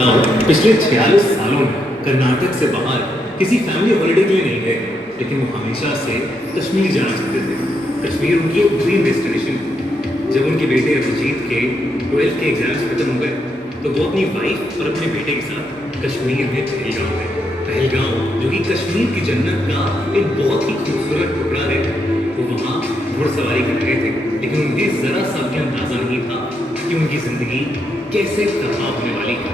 पिछले 46 सालों में कर्नाटक से बाहर किसी फैमिली हॉलिडे के लिए नहीं गए, लेकिन वो हमेशा से कश्मीर जाना चाहते थे। कश्मीर उनकी एक ड्रीम डेस्टिनेशन थी। जब उनके बेटे अभिजीत के 12th के एग्जाम्स खत्म हो गए तो वो अपनी वाइफ और अपने बेटे के साथ कश्मीर में पहलगांव गए। पहलगांव जो कि कश्मीर की जन्नत का एक बहुत ही खूबसूरत टुकड़ा है। वो वहाँ घुड़सवारी कर रहे थे, लेकिन उन्हें जरा सा भी अंदाजा नहीं था कि उनकी जिंदगी कैसे तबाह होने वाली है।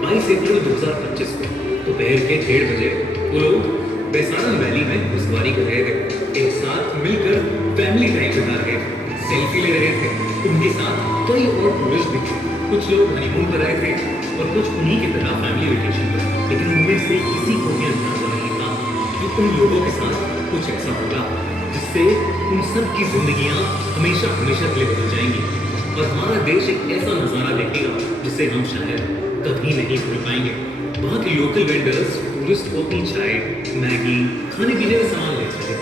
22 अप्रैल 2025 को दोपहर के 1:30 बजे वो लोग बेसारन वैली में घुड़सवारी कर रहे थे। एक साथ मिलकर फैमिली टाइम बिता रहे थे, सेल्फी ले रहे थे। उनके साथ कई और टूरिस्ट भी थे। कुछ लोग हनीमून पर आए थे और कुछ उन्हीं की तरह फैमिली वेकेशन पर। लेकिन उनमें से किसी को भी अंदाजा नहीं था कि उन लोगों के साथ कुछ ऐसा होगा जिससे उन सब की जिंदगियां हमेशा हमेशा के लिए बदल जाएंगी और हमारा देश एक ऐसा नज़ारा देखेगा जिसे हम शायद कभी नहीं भूल पाएंगे। वहाँ के लोकल वेंडर्स टूरिस्ट को अपनी चाय, मैगी, खाने पीने का सामान ले रहे थे।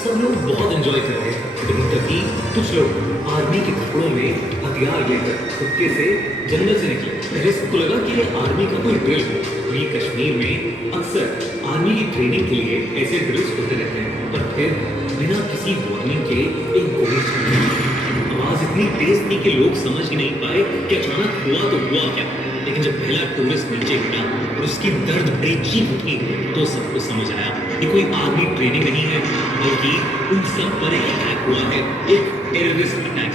सब लोग बहुत एंजॉय कर रहे थे, लेकिन तभी कुछ लोग आर्मी के कपड़ों में हथियार लेकर खुदके से जंगल से निकले। पहले सबको लगा कि ये आर्मी का कोई ड्रिल है, क्योंकि कश्मीर में अक्सर आर्मी की ट्रेनिंग के लिए ऐसे ड्रिल्स होते रहते हैं। पर फिर बिना किसी वार्निंग के एक गोली चली। आवाज इतनी तेज थी कि लोग समझ ही नहीं पाए कि अचानक हुआ तो हुआ क्या। लेकिन जब पहला टूरिस्ट नीचे गिरा और उसकी दर्द भरी चीख उठी तो सबको समझ आया कि कोई आर्मी ट्रेनिंग नहीं है, बल्कि उन सब पर एक अटैक हुआ है, एक टेररिस्ट अटैक।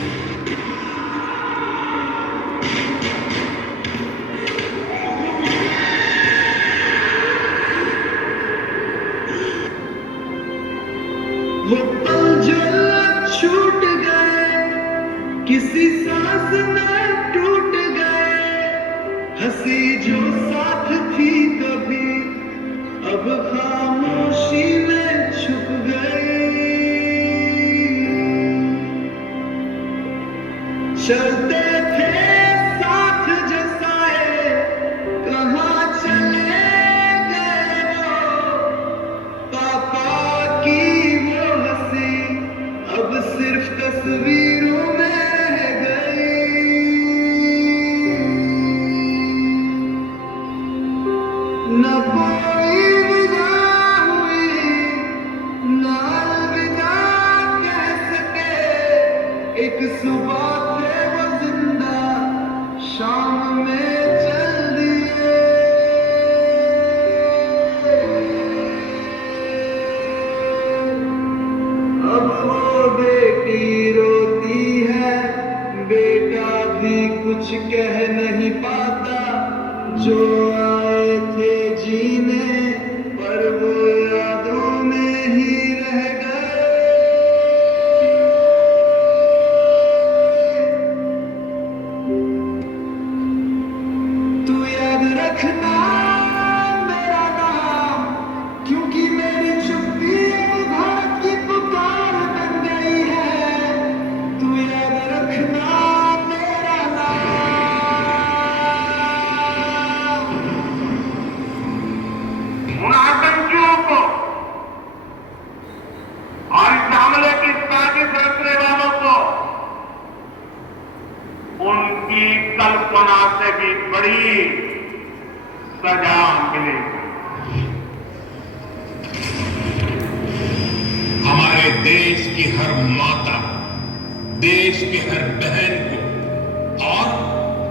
वो पल जो छूट गए, किसी सांस में टूट गए, हंसी जो साथ थी कभी अब खामोशी में छुप गई। चलते थे साथ जैसाए, कहाँ चले गए वो, पापा की वो हंसी अब सिर्फ तस्वीरों में रह गई। न कोई विदा हुई, न अलविदा कह सके। एक सुबह थे वो जिंदा, शाम में चल दिए। अब वो बेटी रोती है, बेटा भी कुछ कह नहीं पाता। जो आए थे जीने पर वो यादों में ही रह गए। तू याद रखना मेरा नाम, क्योंकि मेरी चुप्पी अब भारत की पुकार बन गई है। तू याद रखना मेरा नाम। उन आतंकियों को और इस हमले की साजिश रचने वालों को उनकी कल्पना से भी बड़ी सजा मिलेगी। हमारे देश की हर माता, देश की हर बहन को और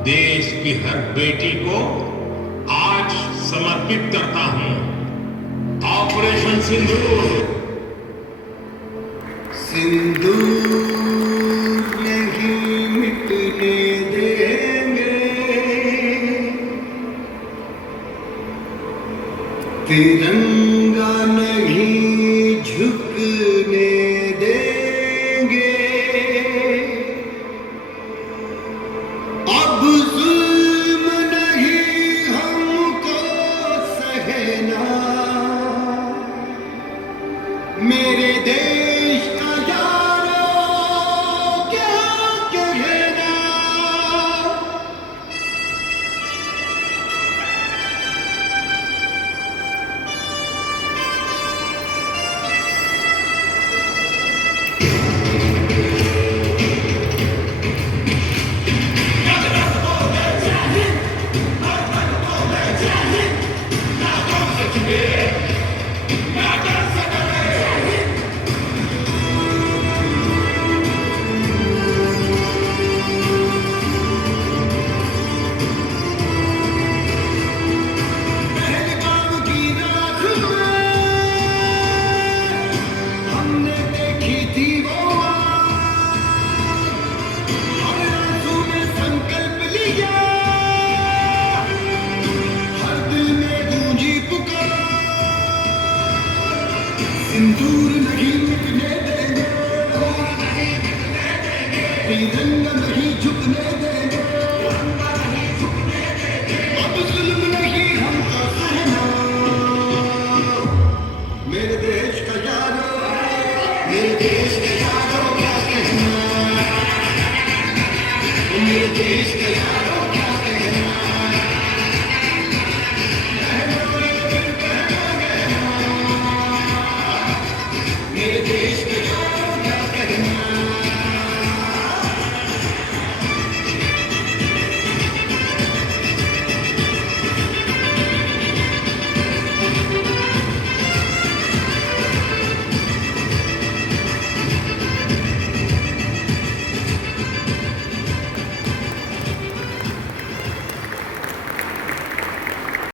देश की हर बेटी को आज समर्पित करता हूं। ऑपरेशन सिंदूर। सिंदूर नहीं मिटने देंगे, तिरंगा नहीं